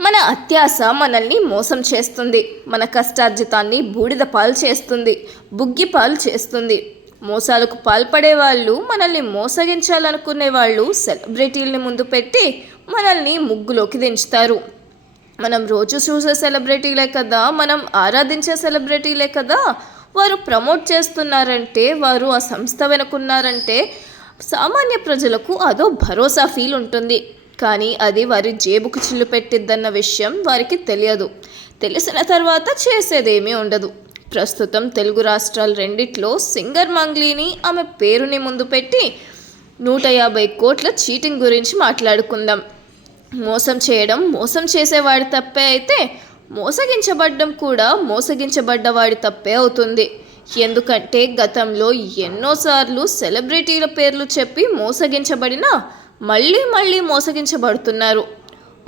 మన అత్యాశ మనల్ని మోసం చేస్తుంది. మన కష్టార్జితాన్ని బూడిద పాలు చేస్తుంది, బుగ్గి పాలు చేస్తుంది. మోసాలకు పాల్పడే వాళ్ళు, మనల్ని మోసగించాలనుకునే వాళ్ళు సెలబ్రిటీలని ముందు పెట్టి మనల్ని ముగ్గులోకి దించుతారు. మనం రోజు చూసే సెలబ్రిటీలే కదా, మనం ఆరాధించే సెలబ్రిటీలే కదా వారు ప్రమోట్ చేస్తున్నారంటే, వారు ఆ సంస్థ వెనుకున్నారంటే సామాన్య ప్రజలకు అదో భరోసా ఫీల్ ఉంటుంది. కానీ అది వారి జేబుకు చిల్లు పెట్టిద్దన్న విషయం వారికి తెలియదు. తెలిసిన తర్వాత చేసేదేమీ ఉండదు. ప్రస్తుతం తెలుగు రాష్ట్రాలు రెండిట్లో సింగర్ మంగ్లీని, ఆమె పేరుని ముందు పెట్టి 150 కోట్ల చీటింగ్ గురించి మాట్లాడుకుందాం. మోసం చేయడం మోసం చేసేవాడి తప్పే అయితే, మోసగించబడ్డం కూడా మోసగించబడ్డవాడి తప్పే అవుతుంది. ఎందుకంటే గతంలో ఎన్నోసార్లు సెలబ్రిటీల పేర్లు చెప్పి మోసగించబడినా మళ్ళీ మోసగించబడుతున్నారు.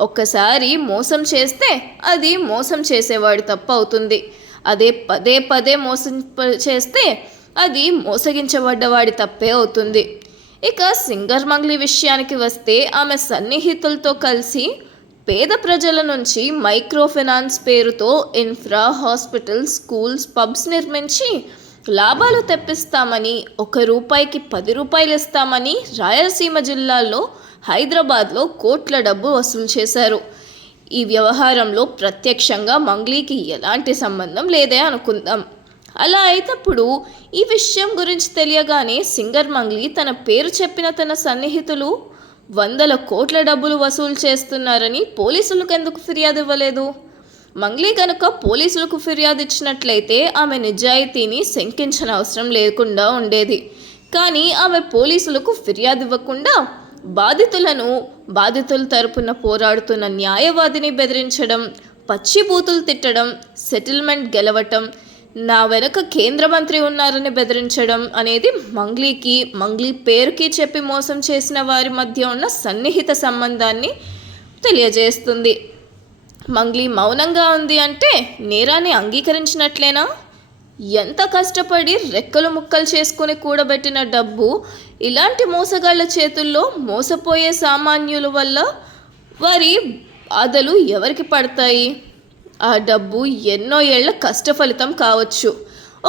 ఒక్కసారి మోసం చేస్తే అది మోసం చేసేవాడి తప్పు అవుతుంది. అదే పదే మోసం చేస్తే అది మోసగించబడ్డవాడి తప్పే అవుతుంది. ఇక సింగర్ మంగ్లీ విషయానికి వస్తే, ఆమె సన్నిహితులతో కలిసి పేద ప్రజల నుంచి మైక్రో ఫైనాన్స్ పేరుతో ఇన్ఫ్రా, హాస్పిటల్స్, స్కూల్స్, పబ్స్ నిర్మించి లాభాలు తెప్పిస్తామని, ₹1కి 10 రూపాయలు ఇస్తామని రాయలసీమ జిల్లాలో హైదరాబాద్లో కోట్ల డబ్బు వసూలు చేశారు. ఈ వ్యవహారంలో ప్రత్యక్షంగా మంగ్లీకి ఎలాంటి సంబంధం లేదే అనుకుందాం. అలా అయినప్పుడు ఈ విషయం గురించి తెలియగానే సింగర్ మంగ్లీ తన పేరు చెప్పిన తన సన్నిహితులు 100 కోట్ల డబ్బులు వసూలు చేస్తున్నారని పోలీసులకు ఎందుకు ఫిర్యాదు ఇవ్వలేదు? మంగ్లీ కనుక పోలీసులకు ఫిర్యాదు ఇచ్చినట్లయితే ఆమె నిజాయితీని శంకించిన అవసరం లేకుండా ఉండేది. కానీ ఆమె పోలీసులకు ఫిర్యాదు ఇవ్వకుండా బాధితుల తరపున పోరాడుతున్న న్యాయవాదిని బెదిరించడం, పచ్చిబూతులు తిట్టడం, సెటిల్మెంట్ గెలవటం, నా వెనుక కేంద్ర మంత్రి ఉన్నారని బెదిరించడం అనేది మంగ్లీ పేరుకి చెప్పి మోసం చేసిన వారి మధ్య ఉన్న సన్నిహిత సంబంధాన్ని తెలియజేస్తుంది. మంగ్లీ మౌనంగా ఉంది అంటే నేరాన్ని అంగీకరించినట్లేనా? ఎంత కష్టపడి రెక్కలు ముక్కలు చేసుకుని కూడబెట్టిన డబ్బు ఇలాంటి మోసగాళ్ల చేతుల్లో మోసపోయే సామాన్యుల వల్ల వారి బాధలు ఎవరికి పడతాయి? ఆ డబ్బు ఎన్నో ఏళ్ల కష్ట ఫలితం కావచ్చు,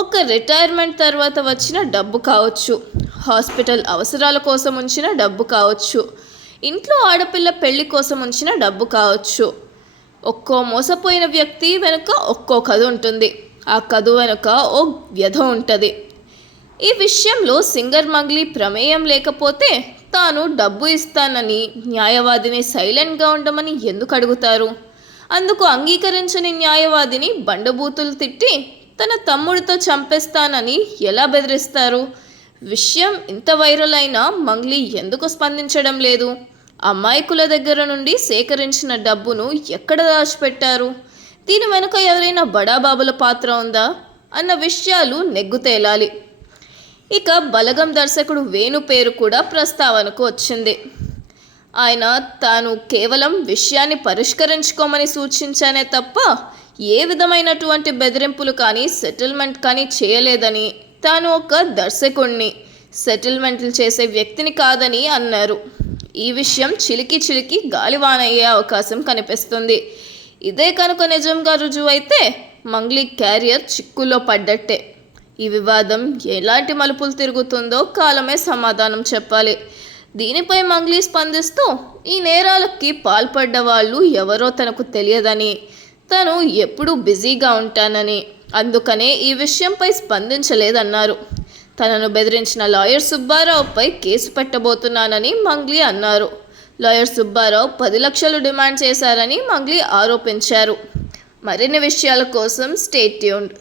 ఒక రిటైర్మెంట్ తర్వాత వచ్చిన డబ్బు కావచ్చు, హాస్పిటల్ అవసరాల కోసం ఉంచిన డబ్బు కావచ్చు, ఇంట్లో ఆడపిల్ల పెళ్లి కోసం ఉంచిన డబ్బు కావచ్చు. ఒక్కో మోసపోయిన వ్యక్తి వెనుక ఒక్కో కథ ఉంటుంది. ఆ కథ వెనుక ఓ వ్యధ ఉంటుంది. ఈ విషయంలో సింగర్ మంగ్లీ ప్రమేయం లేకపోతే తాను డబ్బు ఇస్తానని న్యాయవాదిని సైలెంట్గా ఉండమని ఎందుకు అడుగుతారు? అందుకు అంగీకరించని న్యాయవాదిని బండబూతులు తిట్టి తన తమ్ముడితో చంపేస్తానని ఎలా బెదిరిస్తారు? విషయం ఇంత వైరల్ అయినా మంగ్లీ ఎందుకు స్పందించడం లేదు? అమాయకుల దగ్గర నుండి సేకరించిన డబ్బును ఎక్కడ దాచిపెట్టారు? దీని వెనుక ఎవరైనా బడాబాబుల పాత్ర ఉందా అన్న విషయాలు నెగ్గు తేలాలి. ఇక బలగం దర్శకుడు వేణు పేరు కూడా ప్రస్తావనకు వచ్చింది. ఆయన తాను కేవలం విషయాన్ని పరిష్కరించుకోమని సూచించానే తప్ప ఏ విధమైనటువంటి బెదిరింపులు కానీ సెటిల్మెంట్ కానీ చేయలేదని, తాను ఒక దర్శకుడిని, సెటిల్మెంట్లు చేసే వ్యక్తిని కాదని అన్నారు. ఈ విషయం చిలికి గాలివానయ్యే అవకాశం కనిపిస్తుంది. ఇదే కనుక నిజంగా రుజువైతే మంగ్లీ క్యారియర్ చిక్కుల్లో పడ్డట్టే. ఈ వివాదం ఎలాంటి మలుపులు తిరుగుతుందో కాలమే సమాధానం చెప్పాలి. దీనిపై మంగ్లీ స్పందిస్తూ, ఈ నేరాలకి పాల్పడ్డ వాళ్ళు ఎవరో తనకు తెలియదని, తను ఎప్పుడూ బిజీగా ఉంటానని, అందుకనే ఈ విషయంపై స్పందించలేదన్నారు. తనను బెదిరించిన లాయర్ సుబ్బారావుపై కేసు పెట్టబోతున్నానని మంగ్లీ అన్నారు. లాయర్ సుబ్బారావు 10 లక్షలు డిమాండ్ చేశారని మంగ్లీ ఆరోపించారు. మరిన్ని విషయాల కోసం స్టే ట్యూన్డ్.